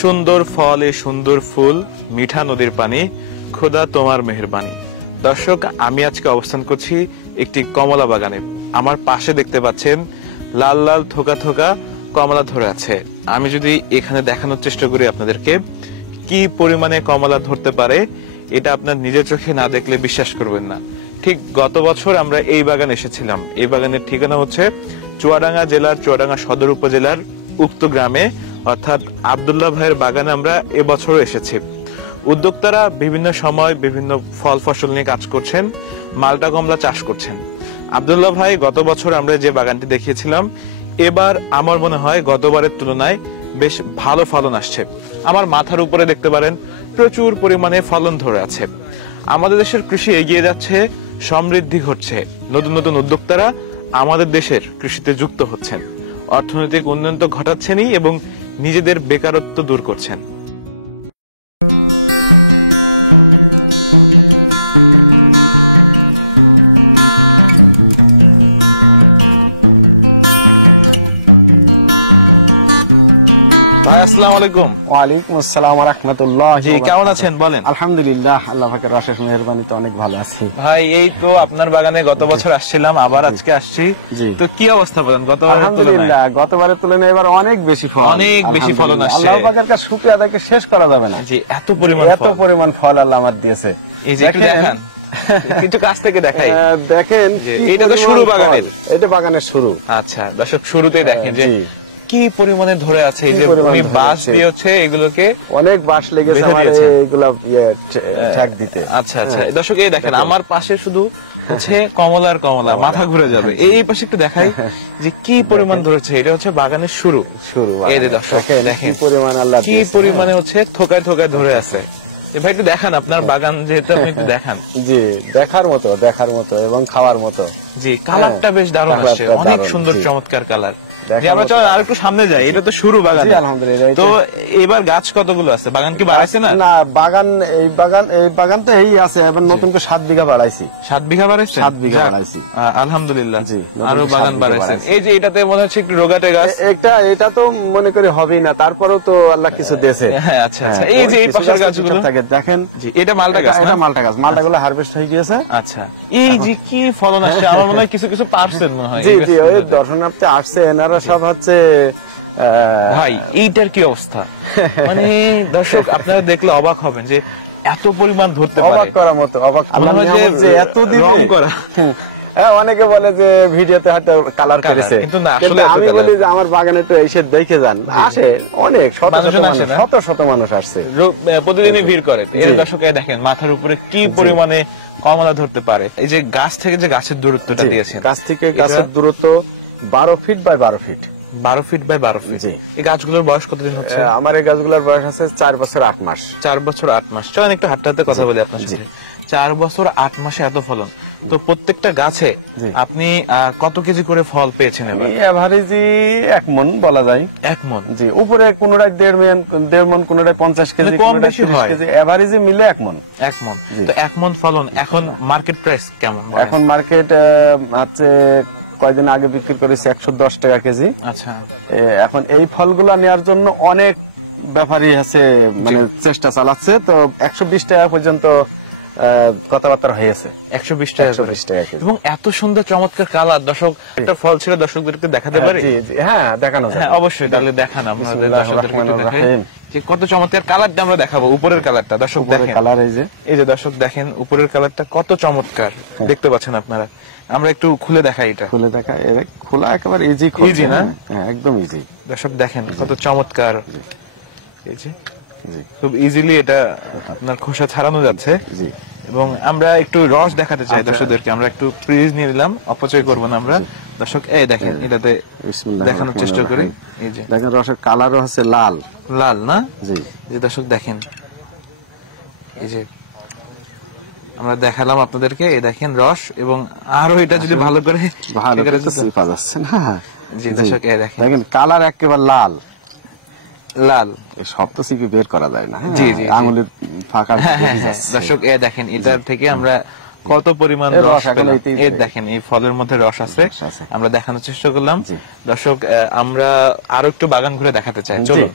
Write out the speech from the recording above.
সুন্দর ফল এ সুন্দর ফুল, মিঠা নদীর পানি, খোদা তোমার মেহেরবানি। দর্শক, আমি আজকে অবস্থান করছি একটি কমলা বাগানে। আমার পাশে দেখতে পাচ্ছেন লাল লাল থোকা থোকা কমলা ধরে আছে। আমি যদি এখানে দেখানোর চেষ্টা করি আপনাদেরকে কি পরিমাণে কমলা ধরতে পারে, এটা আপনার নিজের চোখে না দেখলে বিশ্বাস করবেন না। ঠিক গত বছর আমরা এই বাগানে এসেছিলাম। এই বাগানের ঠিকানা হচ্ছে চুয়াডাঙ্গা জেলার চুয়াডাঙ্গা সদর উপজেলার উক্ত গ্রামে, অর্থাৎ আব্দুল্লাহ ভাইয়ের বাগানে আমরা এবছরও এসেছি। উদ্যোক্তারা বিভিন্ন সময় বিভিন্ন ফল ফসল নিয়ে কাজ করছেন, মালটা কমলা চাষ করছেন। আব্দুল্লাহ ভাই গত বছর আমরা যে বাগানটি দেখিয়েছিলাম, এবার আমার মনে হয় গতবারের তুলনায় বেশ ভালো ফলন আসছে। আমার মাথার উপরে দেখতে পারেন প্রচুর পরিমাণে ফলন ধরে আছে। আমাদের দেশের কৃষি এগিয়ে যাচ্ছে, সমৃদ্ধি ঘটছে। নতুন নতুন উদ্যোক্তারা আমাদের দেশের কৃষিতে যুক্ত হচ্ছেন, অর্থনৈতিক উন্নয়ন তো ঘটাচ্ছেনই এবং নিজেদের বেকারত্ব দূর করছেন। ভাই আসসালামু আলাইকুম। ওয়ালাইকুম আসসালাম ওয়া রাহমাতুল্লাহ। জি, কেমন আছেন বলেন? আলহামদুলিল্লাহ, আল্লাহ পাকের অশেষ মেহেরবানিতে অনেক ভালো আছি। ভাই এই তো আপনার বাগানে গত বছর আসছিলাম, আবার আজকে আসছি। তো কি অবস্থা বলেন গতবারের তুলনায়? আলহামদুলিল্লাহ, গতবারের তুলনায় এবার অনেক বেশি ফল, অনেক বেশি ফলন আসছে। আল্লাহ পাকের কাছে শুকরিয়া আদায় করে শেষ করা যাবে না। জি, এত পরিমাণ ফল আল্লাহ আমার দিয়েছে। এই যে একটু দেখান, কিছু কাছ থেকে দেখাই। দেখেন, এটা তো শুরু বাগানের, এটা বাগানের শুরু। আচ্ছা দর্শক, শুরুতেই দেখেন যে কি পরিমাণে ধরে আছে। এই যে উনি বাঁশ দিয়ে হচ্ছে এগুলোকে, অনেক বাঁশ লেগেছে আমার এগুলা ঠ্যাক দিতে। আচ্ছা আচ্ছা দর্শক, এই দেখেন আমার পাশে শুধু হচ্ছে কমলার কমলা, মাথা ঘুরে যাবে। এই পাশে একটু দেখাই যে কি পরিমাণ ধরেছে। এটা হচ্ছে বাগানের শুরু। এই যে দর্শক দেখেন কি পরিমাণে হচ্ছে থোকায় থোকায় ধরে আছে। ভাই একটু দেখান আপনার বাগান, যেহেতু আপনি একটু দেখান। জি, দেখার মতো এবং খাওয়ার মতো। জি, কালারটা বেশ দারুণ আসছে, অনেক সুন্দর চমৎকার কালার। আমরা চল আর একটু সামনে যাই। এটা তো শুরু বাগান। আলহামদুলিল্লাহ। তো এবার গাছ কতগুলো আছে? বাগান কি বাড়াইছে না? না, বাগান তো এই আছে। এবার নতুন করে 7 বিঘা বাড়াইছি। 7 বিঘা বাড়াইছে? 7 বিঘা বাড়াইছি আলহামদুলিল্লাহ। জি, আরো বাগান বাড়াইছেন। এই যে এটাতে মনে হচ্ছে একটু রোগাটে গাছ। এটা তো মনে করি হবেই না, তারপরেও তো আল্লাহ কিছু দিয়েছে। হ্যাঁ, আচ্ছা আচ্ছা। এই যে এই পাশের গাছগুলো দেখেন, এটা মালটা গাছ। এটা মালটা গাছ। মালটাগুলো হারভেস্ট হয়ে গিয়েছে। আচ্ছা, এই যে কি ফলন আসছে, আমার মনে হয় কিছু কিছু পারছেন মনে হয়। জি জি, ওই দর্শনার্থী আসছে, এনারা সব হচ্ছে। ভাই এইটার কি অবস্থা, মানে দর্শক আপনারা দেখলে অবাক হবেন যে এত পরিমাণ ধরতে পারে। অবাক করার মতো, অবাক। আল্লাহ যে এত দিন রং করা। অনেকে বলে যে ভিডিওতে হয়তো কালার করেছে, কিন্তু আমি বলি যে আমার বাগানে একটু এসে দেখে যান। আসে অনেক, শত শত মানুষ আসছে, প্রতিদিনই ভিড় করে। এর দর্শকে দেখেন মাথার উপরে কি পরিমাণে কমলা ধরতে পারে। এই যে গাছ থেকে যে গাছের দূরত্বটা দিয়েছেন, গাছ থেকে গাছের দূরত্ব 12 feet by 12 feet. 12 feet by 12 feet. এই গাছগুলোর বয়স কতদিন হচ্ছে? আমার এই গাছগুলোর বয়স আছে 4 বছর 8 মাস। 4 বছর 8 মাস। চলেন একটু হাঁটতে হাঁটতে কথা বলি আপনার সাথে। 4 বছর 8 মাসে এত ফলন। তো প্রত্যেকটা গাছে আপনি কত কেজি করে ফল পেয়েছেন এবার? এভারেজে 1 মণ বলা যায়। 1 মণ? জি, উপরে কোনটায় 1.5 মণ, কোনটায় 50 কেজি, কম বেশি হয়। এভারেজে মিলে 1 মণ। 1 মণ। তো 1 মণ ফলন, এখন মার্কেট প্রাইস কেমন? এখন মার্কেট আছে, কয়েকদিন আগে বিক্রি করেছি 110 টাকা কেজি। আচ্ছা, এখন এই ফলগুলা নেওয়ার জন্য অনেক ব্যাপারী আছে, মানে চেষ্টা চালাচ্ছে। তো 120 টাকা পর্যন্ত কথাবার্তা হয়েছে। 120 টাকা এবং এত সুন্দর চমৎকার কালার। দর্শক, একটা ফল ছিল দর্শকদেরকে দেখাতে পারি? হ্যাঁ, দেখানো যায়। হ্যাঁ, অবশ্যই। তাহলে দেখান আমাদের দর্শকদেরকে যে কত চমৎকার কালারটা আমরা দেখাবো। উপরের কালারটা দর্শক দেখেন, এই যে দর্শক দেখেন উপরের কালারটা কত চমৎকার দেখতে পাচ্ছেন আপনারা। আমরা একটু খুলে দেখাই। এটা খোলা একেবারে ইজি না? হ্যাঁ, একদম ইজি। দর্শক দেখেন কত চমৎকার। এই যে খুব ইজিলি এটা আপনার খোসা ছাড়ানো যাচ্ছে। এবং আমরা একটু রস দেখাতে চাই দর্শকদেরকে। আমরা একটু ফ্রিজ নিয়ে নিলাম, অপচয় করবো না আমরা। দর্শক এই দেখেন, এটাতে দেখানোর চেষ্টা করি। এই যে দেখেন, রসের কালারও হচ্ছে লাল লাল না? জি। এই দর্শক দেখেন, এই যে আমরা দেখালাম আপনাদেরকে। এই দেখেন রস, এবং আরো এটা যদি ভালো করে যাচ্ছে না। জি দর্শক, এই দেখেন কালার একেবারে লাল লাল। সব তো সিপি বের করা যায় না। জি জি, আঙুলের ফাঁকা। দর্শক এই দেখেন, এটার থেকে আমরা কত পরিমাণ রস পেলাম। এই দেখেন, এই ফলের মধ্যে রস আছে। আমরা দেখানোর চেষ্টা করলাম। দর্শক, আমরা আরো একটু বাগান ঘুরে দেখাতে চাই, চলো।